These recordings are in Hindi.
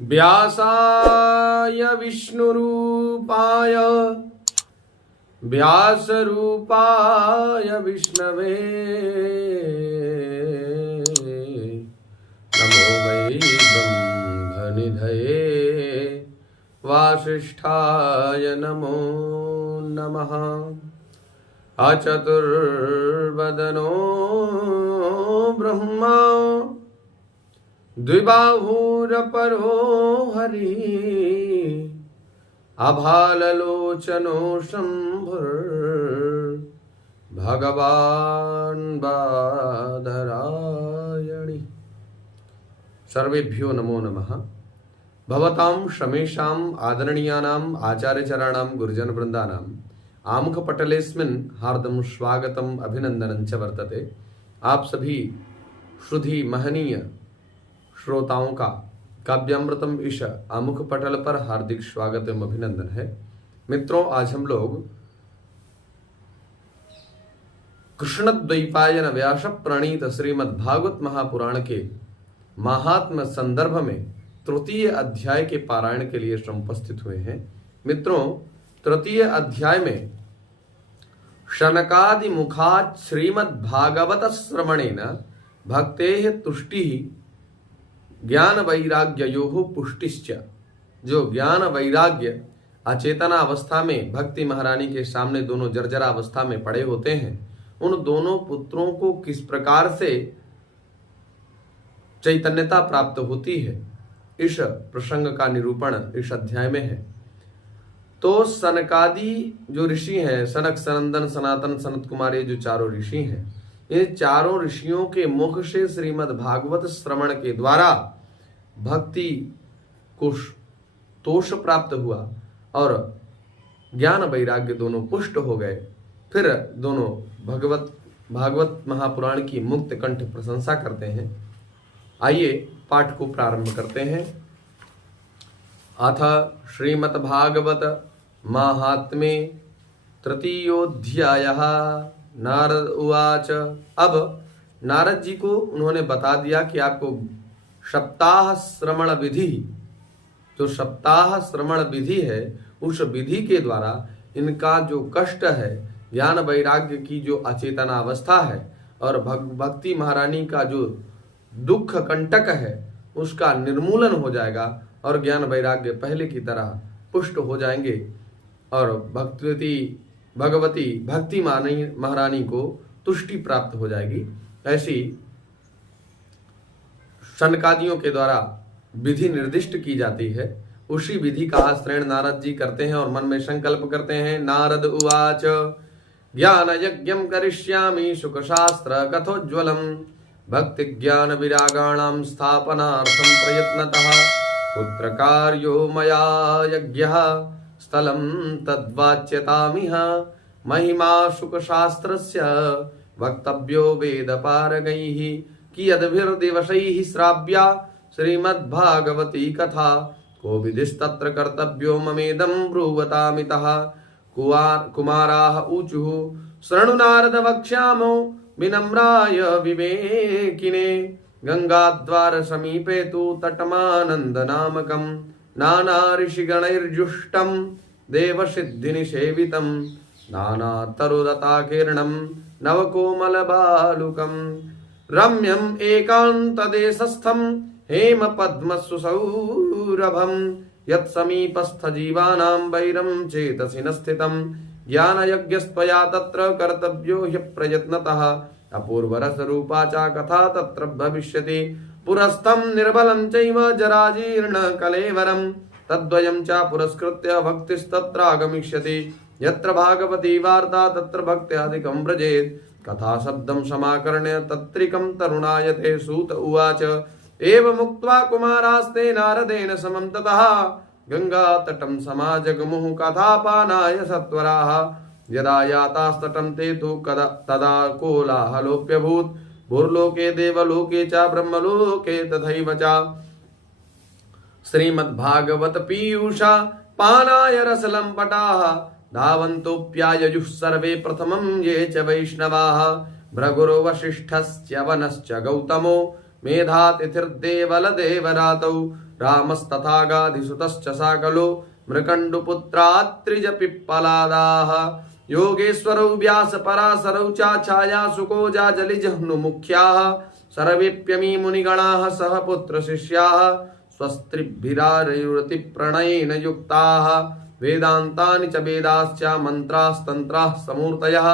व्यासाय विष्णुरूपाय व्यासरूपाय विष्णवे नमो वै ब्रह्मनिधये वासिष्ठाय नमो नमः। अचतुर्वदनो ब्रह्मा द्विबाहुरपरो हरि अभाललोचनो शम्भुर्भगवान् बादरायणि। सर्वेभ्यो नमो नमः। भवतां शमेषाम् आदरणीयानाम् आचार्यचराणां गुरुजनवृन्दानाम् आमुखपटलेऽस्मिन् हार्दं स्वागतम् अभिनन्दनं च वर्तते। आप सभी श्रुधि महनीय श्रोताओं का काव्यामृतम इस आमुख पटल पर हार्दिक स्वागत एवं अभिनंदन है। मित्रों, आज हम लोग कृष्णद्वैपायन व्यास प्रणीत श्रीमद् भागवत महापुराण के महात्म्य संदर्भ में तृतीय अध्याय के पारायण के लिए उपस्थित हुए हैं। मित्रों, तृतीय अध्याय में शनकादि मुखात् श्रीमद् भागवत श्रवणेन भक्तेः तुष्टिः ज्ञान वैराग्ययोः पुष्टिश्च। जो ज्ञान वैराग्य अचेतना अवस्था में भक्ति महारानी के सामने दोनों जर्जरा अवस्था में पड़े होते हैं, उन दोनों पुत्रों को किस प्रकार से चैतन्यता प्राप्त होती है, इस प्रसंग का निरूपण इस अध्याय में है। तो सनकादि जो ऋषि हैं, सनक, सनंदन, सनातन, सनत कुमार, ये जो चारों ऋषि हैं, इन चारों ऋषियों के मुख से श्रीमद् भागवत श्रवण के द्वारा भक्ति को तोष प्राप्त हुआ और ज्ञान वैराग्य दोनों पुष्ट हो गए। फिर दोनों भागवत महापुराण की मुक्त कंठ प्रशंसा करते हैं। आइए पाठ को प्रारंभ करते हैं। अथ श्रीमद् भागवत माहात्म्ये तृतीयोऽध्यायः। नारद उवाच। अब नारद जी को उन्होंने बता दिया कि आपको सप्ताह श्रवण विधि, जो सप्ताह श्रवण विधि है, उस विधि के द्वारा इनका जो कष्ट है, ज्ञान वैराग्य की जो अचेतना अवस्था है और भक्ति महारानी का जो दुख कंटक है, उसका निर्मूलन हो जाएगा और ज्ञान वैराग्य पहले की तरह पुष्ट हो जाएंगे और भगवती भक्ति महारानी को तुष्टि प्राप्त हो जाएगी। ऐसी सनकादियों के द्वारा विधि निर्दिष्ट की जाती है। उसी विधि का आश्रय नारद जी करते हैं और मन में संकल्प करते हैं। नारद उवाच। ज्ञान यज्ञं करिष्यामि शुक शास्त्र कथोज्वलम् भक्ति ज्ञान विरागाणां स्थापनार्थं प्रयत्नतः पुत्र कार्यो मया यज्ञः स्थलं तद्वाच्यतामिह महिमा शुक शास्त्रस्य वक्तव्यो वेद पारगैः कियद्भिर्दिवसैः श्राव्या श्रीमद्भागवती कथा को विधिस्तत्र कर्तव्यो ममेदं ब्रूवतामितः। कुमाराः ऊचुः शृणु नारद वक्ष्यामो विनम्राय विवेकिने गंगाद्वार समीपे तु तटमानंद नामकं नाना ऋषिगणैर्जुष्टं देवसिद्धिनिसेवितं नाना तरुदताकीर्णं नवकोमलबालुकं रम्यम् एकान्तदेशस्थं हेम पद्मसुसौरभं यत्समीपस्थजीवानां वैरं चेतसि न स्थितं ज्ञानयज्ञस्त्वया तत्र कर्तव्यो ह्यप्रयत्नतः अपूर्वरसरूपा च कथा तत्र भविष्यति पुरस्थं निर्बलं चैव जराजीर्ण कलेवरं तद्वयं च पुरस्कृत्य भक्तिस्तत्र आगमिष्यति यत्र भागवती वार्ता तत्र भक्त्यादिकं व्रजेत् कथा शब्दं समाकर्ण्य तत्रिकं तरुणायते। सूत उवाच। एवमुक्त्वा कुमारास्ते नारदेन समं ततः गंगा तटं समाजगमुः कथापानाय सत्वराः यदा यातास्तटं ते तु तदा कोलाहलोऽप्यभूत् भूर्लोके देवलोके च ब्रह्मलोके तथैव च श्रीमद्भागवत पीयूषा पानाय रसलम्पटाः धावन्तोऽप्याययुः सर्वे प्रथमं ये च वैष्णवाः भृगुर्वसिष्ठश्च वनश्च गौतमो मेधा तिथिर्देवल देवरातौ रामस्तथा गाधिसुतश्च साकलो मृकण्डुपुत्रात्रिज पिप्पलादाः योगेश्वरौ व्यास पराशरौ च छाया सुकोजा जलिजह्नुमुख्याः सर्वेप्यमी मुनिगणाः सह पुत्र शिष्याः स्वस्त्रिभिरारयुरति प्रणयेन युक्ताः वेदान्तानि च वेदाश्च मन्त्रास्तन्त्राः समूर्तयः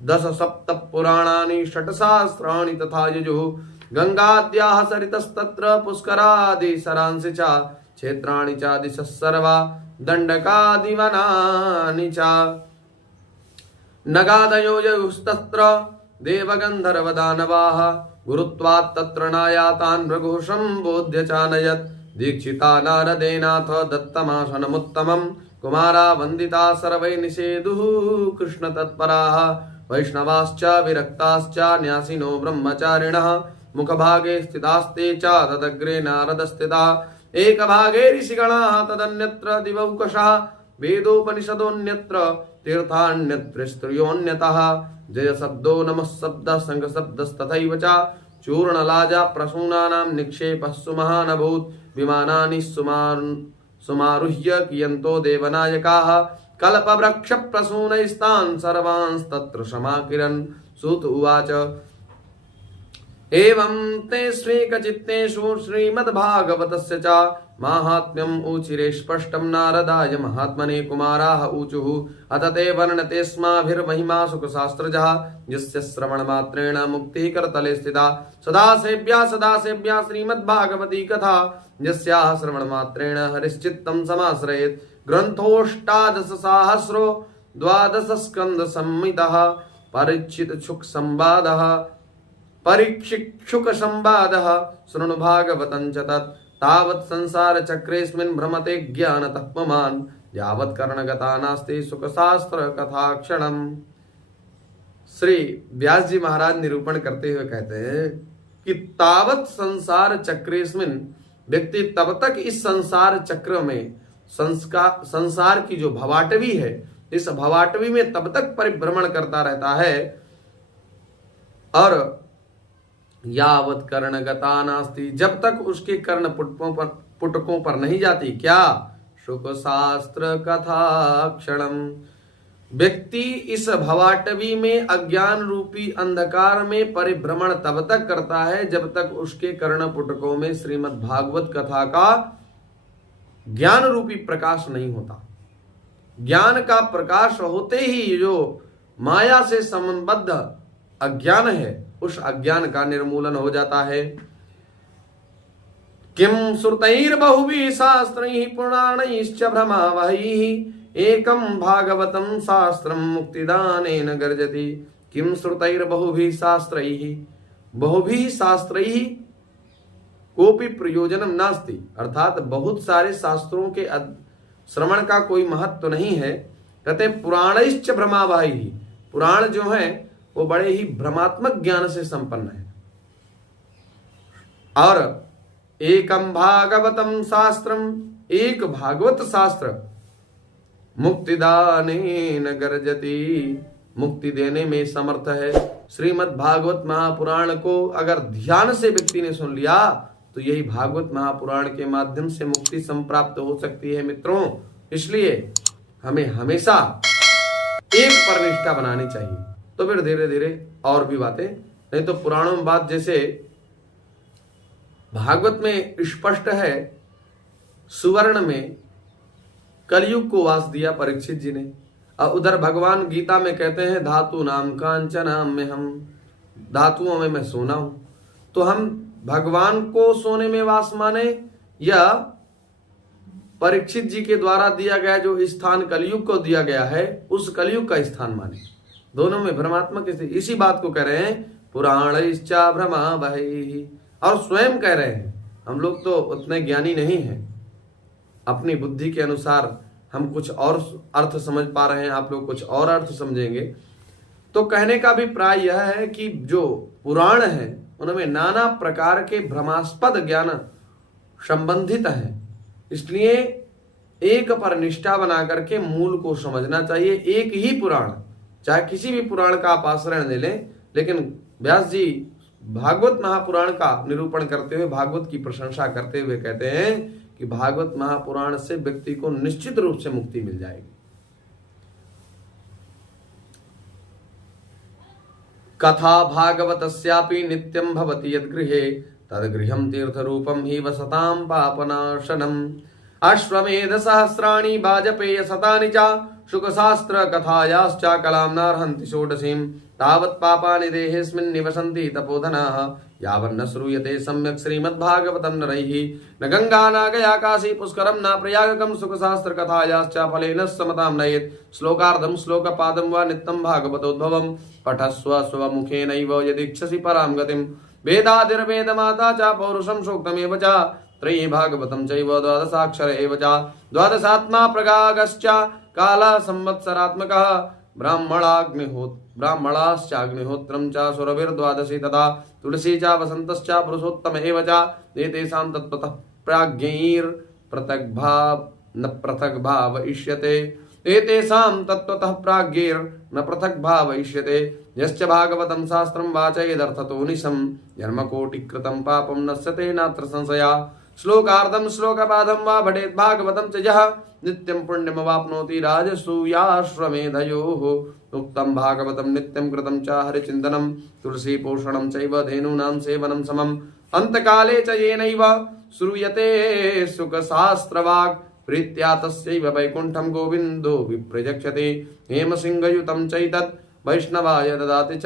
10 सप्त पुराणानि 6 सहस्राणि तथा यजुः गंगाद्याः सरितस्तत्र पुष्करादि सरांसि च क्षेत्राणि च दिशः सर्वा दण्डकादिवनानि च नगादयो ययुस्तत्र देवगन्धर्वदानवाः गुरुत्वात् तत्र नायातान् भृगुशं बोध्य चानयत् दीक्षिता नारदेनाथ दत्तमासनमुत्तमम् कुमारा वन्दिता सर्वै निषेदुः कृष्ण तत्पराः वैष्णवाश्च विरक्ताश्च न्यासिनो ब्रह्मचारिणः मुखभागे स्थितास्ते च तदग्रे नारदस्थिता एकभागे ऋषिगणाः तदन्यत्र दिवौकशः वेदोपनिषदोऽन्यत्र तीर्थान्यत्र स्त्रियोऽन्यतः जय शब्दो नमः शब्दः संघ शब्दस्तथैव च चूर्णलाजा प्रसूनानां निक्षेपः सुमहानभूत् विमानानि सुमारुह्य कियन्तो देवनायकाः कल्पवृक्ष प्रसूनैस्तान् सर्वांस्तत्र समाकिरन् सूत उवाच एवं ते स्वेकचित्तेषु श्रीमद्भागवतस्य च माहात्म्यम् उचिरे स्पष्टं नारदाय महात्मने कुमाराः ऊचुः अथ ते वर्णते स्माभिर्महिमा सुखशास्त्रजः यस्य श्रवणमात्रेण मुक्तिः करतले स्थिता सदा सेव्या श्रीमद्भागवती कथा यस्याः श्रवणमात्रेण हरिश्चित्तं समाश्रयेत् ग्रन्थोऽष्टादश सहस्रो 12 स्कन्द संहितः परीक्षिक्षुक संवादः शृणु भागवतं च तत् तावत् संसार चक्रेऽस्मिन् भ्रमते ज्ञानतः पुमान् यावत् कर्णगता नास्ति सुखशास्त्र कथा क्षणम्। श्री व्यास जी महाराज निरूपण करते हुए कहते हैं कि तावत् संसार चक्रेऽस्मिन् व्यक्ति तब तक इस संसार चक्र में संसार की जो भवाटवी है इस भवाटवी में तब तक परिभ्रमण करता रहता है और यावत कर्णगता नास्ति जब तक उसके कर्ण पुटकों पर नहीं जाती क्या सुख शास्त्र कथा क्षणम। व्यक्ति इस भवाटवी में अज्ञान रूपी अंधकार में परिभ्रमण तब तक करता है जब तक उसके कर्ण पुटकों में श्रीमद् भागवत कथा का ज्ञान रूपी प्रकाश नहीं होता। ज्ञान का प्रकाश होते ही जो माया से संबद्ध अज्ञान है उस अज्ञान का निर्मूलन हो जाता है। किम श्रुतैर्बहुभिः शास्त्रैः पुराणैश्च भ्रमावहैः एकं भागवतं शास्त्रं मुक्तिदानेन गर्जति। किम श्रुतैर्बहुभिः शास्त्रैः कोपि प्रयोजनम नास्ति, अर्थात बहुत सारे शास्त्रों के श्रवण का कोई महत्व नहीं है। कहते पुराणैश्च भ्रमावहैः, पुराण जो है वो बड़े ही भ्रमात्मक ज्ञान से संपन्न है। और एकम भागवतम शास्त्रम, एक भागवत शास्त्र मुक्तिदानेन गर्जति, मुक्ति देने में समर्थ है। श्रीमद् भागवत महापुराण को अगर ध्यान से व्यक्ति ने सुन लिया तो यही भागवत महापुराण के माध्यम से मुक्ति संप्राप्त हो सकती है। मित्रों, इसलिए हमें हमेशा एक पर निष्ठा बनानी चाहिए, तो फिर धीरे धीरे और भी बातें, नहीं तो पुराणों में बात जैसे भागवत में स्पष्ट है, सुवर्ण में कलयुग को वास दिया परीक्षित जी ने, और उधर भगवान गीता में कहते हैं धातु नाम कांचनाम में, हम धातुओं में मैं सोना हूं। तो हम भगवान को सोने में वास माने या परीक्षित जी के द्वारा दिया गया जो स्थान कलयुग को दिया गया है उस कलयुग का स्थान माने? दोनों में भ्रमात्मक इसी बात को कह रहे हैं पुराणैश्चा भ्रमावहैः, और स्वयं कह रहे हैं। हम लोग तो उतने ज्ञानी नहीं हैं, अपनी बुद्धि के अनुसार हम कुछ और अर्थ समझ पा रहे हैं, आप लोग कुछ और अर्थ समझेंगे। तो कहने का भी प्राय यह है कि जो पुराण है उनमें नाना प्रकार के भ्रमास्पद ज्ञान संबंधित हैं, इसलिए एक पर निष्ठा बना करके मूल को समझना चाहिए। एक ही पुराण, चाहे किसी भी पुराण का आप आश्रय ले लें, लेकिन व्यास जी भागवत महापुराण का निरूपण करते हुए, भागवत की प्रशंसा करते हुए कहते हैं कि भागवत महापुराण से व्यक्ति को निश्चित रूप से मुक्ति मिल जाएगी। कथा भागवतस्यापि नित्यं भवति यद्गृहे तद्गृहं तीर्थरूपं हि वसतां पापनाशनम्। अश्वमेध सहस्राणि वाजपेय शतानि च शुकशास्त्र कथायाश्च कलां नार्हन्ति षोडशीं। तावत् पापानि देहेऽस्मिन् निवसन्ति तपोधनाः यावन्न श्रूयते सम्यक् श्रीमद्भागवतं नरैः। न गंगा न गया काशी पुष्करं न प्रयागकं सुखशास्त्र कथायाश्च फलेन समतां नयेत्। श्लोकार्धं श्लोकपादं वा नित्यं भागवतोद्भवं पठस्व स्वमुखेनैव यदीक्षसि परां गतिम्। वेदादिर्वेदमाता च पौरुषं सूक्तमेव च त्रयी भागवतं चैव द्वादशाक्षर एव च। द्वादशात्मा प्रगागश्च कालः संवत्सरात्मकः ब्राह्मणाश्चाग्निहोत्रं च सुरभिर्द्वादशी तथा तुलसी च वसन्तश्च पुरुषोत्तम एव च। एतेषां तत्त्वतः प्राज्ञैर्न पृथक् भावयिष्यते। एतेषां तत्त्वतः प्राज्ञैर्न पृथक् भावयिष्यते। यश्च भागवतं शास्त्रं वाचयेदर्थतो निशं जन्मकोटिकृतं पापं नश्यते नात्र संशया। श्लोकार्धं श्लोकपादं वा पठेत् भागवतं च यः नित्यं पुण्यमवाप्नोति राजसूयाश्वमेधयोः। उक्तं भागवतं नित्यं कृतं च हरिचिन्तनं तुलसी पोषणं चैव धेनूनां सेवनं समम्। अन्तकाले च येनैव श्रूयते सुखशास्त्रवाक् प्रीत्या तस्यैव वैकुण्ठं गोविन्दो विप्रयच्छति। हेमसिंहयुतं चैतत् वैष्णवाय ददाति च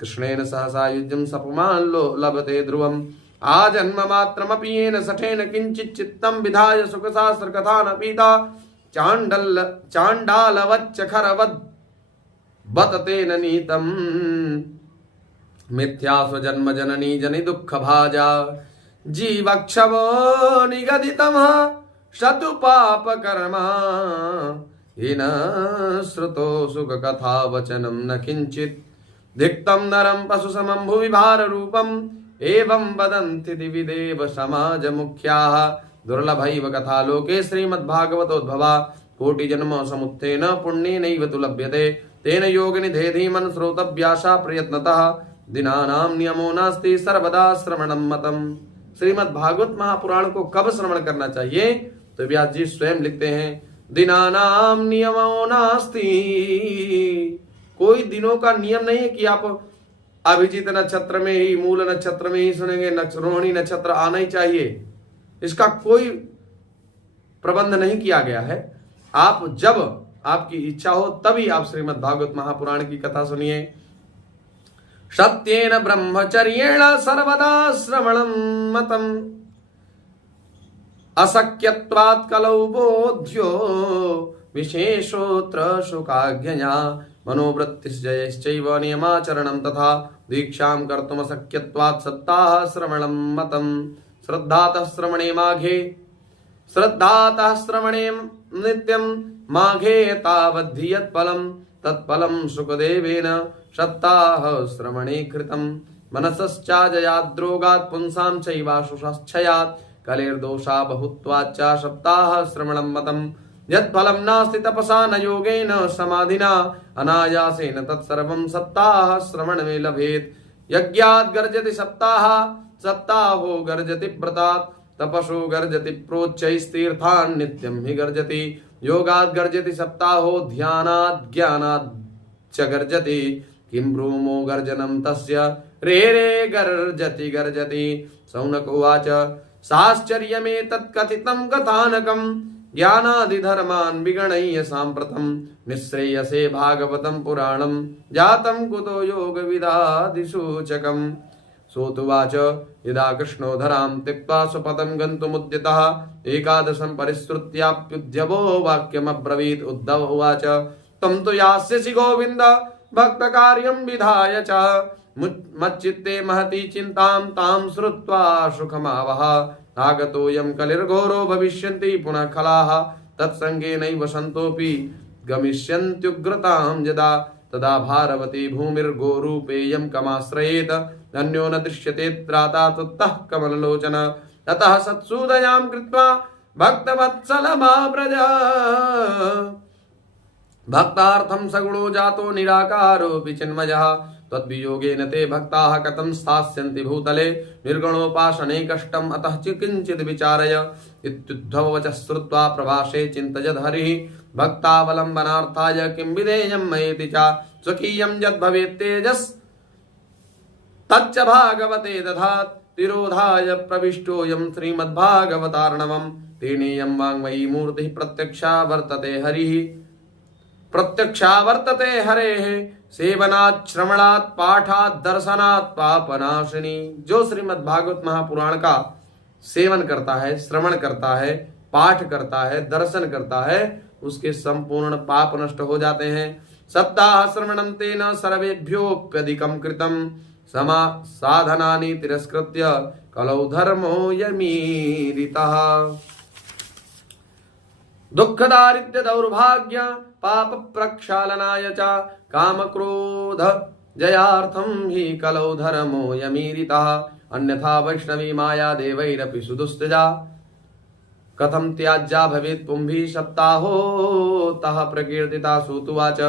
कृष्णेन सह सायुज्यं सपुमान् लभते ध्रुवम्। आजन्ममात्रमपि येन सठेन किञ्चित् चित्तं विधाय सुखशास्त्र कथा न पीता चाण्डालवच्चखरवद् बततेन नीतम्। मिथ्या स्वजन्म जननी जनि दुःख भाजा जीवक्षवो निगदितमः शतु पाप कर्मा। येन श्रुतो सुख कथा वचनं न किञ्चित् धिक्तं नरं पशु समं भुवि भार रूपम्। एवं वदन्ति दिवि देव समाज मुख्याः दुर्लभैव कथा लोके श्रीमद्भागवतोद्भवा। कोटि जन्म समुत्थेन पुण्येनैव तु लभ्यते तेन योगनिधे धीमन् श्रोतव्याशा प्रयत्नतः। दिनानां नियमो नास्ति सर्वदा श्रवणं मतम्। श्रीमद्भागवत महापुराण को कब श्रवण करना चाहिए? तो व्यास जी स्वयं लिखते हैं दिनानां नियमो नास्ति। कोई दिनों का नियम नहीं है कि आप अभिजीत नक्षत्र में ही, मूल नक्षत्र में ही सुनेंगे, रोहिणी नक्षत्र आना ही चाहिए, इसका कोई प्रबंध नहीं किया गया है। आप जब आपकी इच्छा हो तभी आप श्रीमद् भागवत महापुराण की कथा सुनिए। सत्येन ब्रह्मचर्येण सर्वदा श्रवणं मतम् अशक्यत्वात् कलौ बोध्यो विशेषोऽत्र शुकाज्ञया। मनोवृत्तिश्चैव नियमाचरणं तथा दीक्षां कर्तुमशक्यत्वात् सत्ताः श्रवणं मतम्। श्रद्धातः श्रवणे नित्यं माघे तावद्धि यत्फलं तत्फलं सुखदेवेन सत्ताः श्रवणे कृतं। मनसश्चाजयाद्रोगात् पुंसां चैवाशुषश्चयात् कलेर्दोषा बहुत्वाच्च सप्ताह श्रवणं मतम्। यत्फलं नास्ति तपसा न योगेन समाधिना अनायासेन तत्सर्वं सप्ताह श्रवणे लभेत्। यज्ञात् गर्जति सप्ताहो गर्जति व्रतात् तपसो गर्जति प्रोच्चैस्तीर्थान् नित्यं हि गर्जति। योगात् गर्जति सप्ताहो ध्यानात् ज्ञानात् च गर्जति। किं ब्रूमो गर्जनं तस्य रे गर्जति। शौनक उवाच साश्चर्यमेतत् कथितं कथानकम् ज्ञानादिधर्मान् विगणय्य साम्प्रतं निःश्रेयसे भागवतं पुराणं जातं कुतो योगविदादिसूचकम्। सोतुवाच यदा कृष्णो धरां त्यक्त्वा स्वपदं गन्तुमुद्यतः एकादशं परिश्रुत्याप्युद्यवो वाक्यमब्रवीत्। उद्धव उवाच त्वं तु यास्यसि गोविन्द भक्तकार्यं विधाय च मच्चित्ते महती चिन्तां तां श्रुत्वा सुखमावह। आगतोऽयं कलिर्घोरो भविष्यन्ति पुनः खलाः तत्सङ्गेनैव सन्तोऽपि गमिष्यन्त्युग्रतां यदा। तदा भारवती भूमिर्गोरूपेयं कमाश्रयेत अन्यो न दृश्यते त्राता तुत्तः कमललोचन। ततः सत्सूदयां कृत्वा भक्तवत्सलमाव्रज भक्तार्थं सगुणो जातो निराकारोऽपि चिन्मयः। त्वद्वियोगेन ते भक्ताः कथं स्थास्यन्ति भूतले निर्गुणोपासने कष्टम् अतः किञ्चित् विचारय इत्युद्धव वचः श्रुत्वा प्रभाषे चिन्तयद् हरिः भक्तावलम्बनार्थाय किं विधेयं मयेति च स्वकीयं यद्भवेत् तेजस् तच्च भागवते दधात् तिरोधाय प्रविष्टोऽयं श्रीमद्भागवतार्णवम् तेनेयं वाङ्मयी मूर्तिः प्रत्यक्षा वर्तते हरिः प्रत्यक्षा वर्तते हरेः सेवनात् श्रवणात् पाठात् दर्शनात् पापनाशिनी। जो श्रीमद् भागवत महापुराण का सेवन करता है, श्रवण करता है, पाठ करता है, दर्शन करता है, उसके संपूर्ण पाप नष्ट हो जाते हैं। सप्ताह श्रवणं तेन सर्वेभ्योऽप्यधिकं कृतं समा साधनानि तिरस्कृत्य कलौ धर्मो यमीरितः। दुःख दारिद्र्य दौर्भाग्य पाप प्रक्षालनाय च काम क्रोध जयार्थं हि कलौ धर्मो यमीरितः अन्यथा वैष्णवी माया देवैरपि सुदुस्तजा। कथं त्याज्या भवेत् पुंभिः सप्ताहोतः प्रकीर्तिता सूतुवाच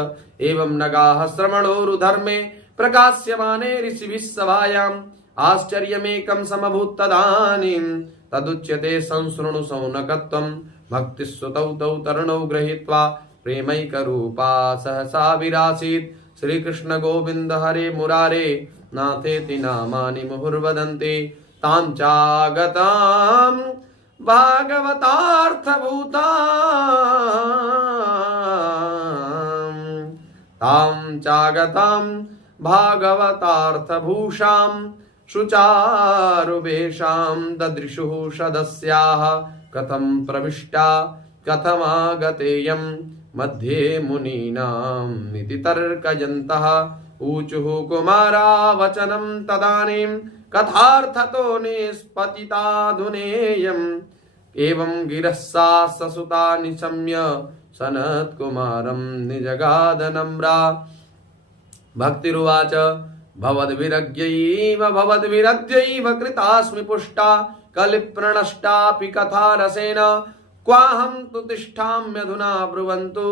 एवं नगाः श्रवणोरुधर्मे प्रकाश्यमाने ऋषिभिः सभायाम् आश्चर्यमेकं समभूत् तदानीं तदुच्यते संशृणु सौनकत्वम् भक्तिस्वतौ तौ तरुणौ गृहीत्वा प्रेमैकरूपा सहसा विरासीत् श्रीकृष्ण गोविन्द हरे मुरारे नाथेति नामानि मुहुर्वदन्ति तां चागतां भागवतार्थभूतां तां चागतां भागवतार्थभूषां शुचारुवेषां ददृशुः सदस्याः कथं प्रविष्टा कथमागतेयं मध्ये मुनीनां इति तर्कयन्तः ऊचुः कुमारा वचनं तदानीं कथार्थतो निष्पतिताधुनेयम् एवं गिरः सा ससुता निशम्य सनत्कुमारं निजगादनम्रा। भक्तिरुवाच भवद्विरद्यैव कृतास्मि पुष्टा कलिप्रणष्टापि कथा रसेन क्वाहं तु तिष्ठाम्यधुना ब्रुवन्तु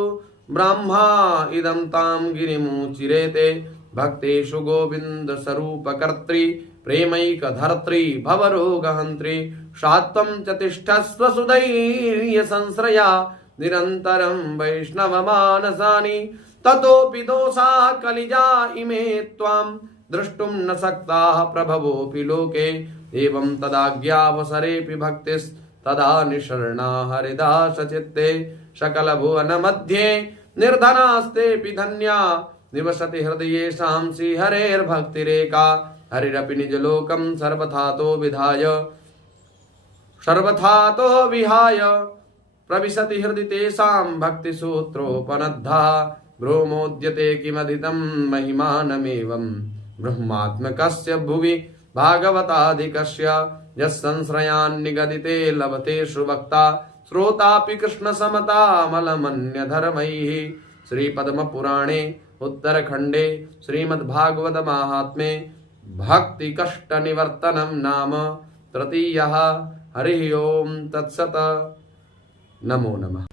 ब्रह्मा इदं तां गिरिमुचिरेते भक्तेषु गोविन्द स्वरूपकर्त्री प्रेमैकधर्त्री भवरोगहन्त्री शात्वं च तिष्ठस्व सुधैर्य संश्रया निरन्तरं वैष्णवमानसानि ततोऽपि दोषाः कलिजा इमे त्वां द्रष्टुं न शक्ताः प्रभवोऽपि लोके एवं तदाज्ञावसरेऽपि भक्तिस्तदा निशरणा हरिदास चित्ते सकलभुवन मध्ये निर्धनास्तेऽपि धन्या निवसति हृदयेषां श्रीहरेर्भक्तिरेका हरिरपि निजलोकं सर्वथातो विहाय प्रविशति हृदि तेषां भक्तिसूत्रोपनद्धः ब्रूमोद्यते किमधितं महिमानमेवं ब्रह्मात्मकस्य भुवि भागवताधिकस्य यस्संश्रयान् निगदिते लभतेषु भक्ता श्रोतापि कृष्णसमतामलमन्यधर्मैः। श्रीपद्मपुराणे उत्तरखण्डे श्रीमद्भागवत माहात्म्ये भक्तिकष्टनिवर्तनं नाम तृतीयः। हरिः ओं तत्सत्। नमो नमः।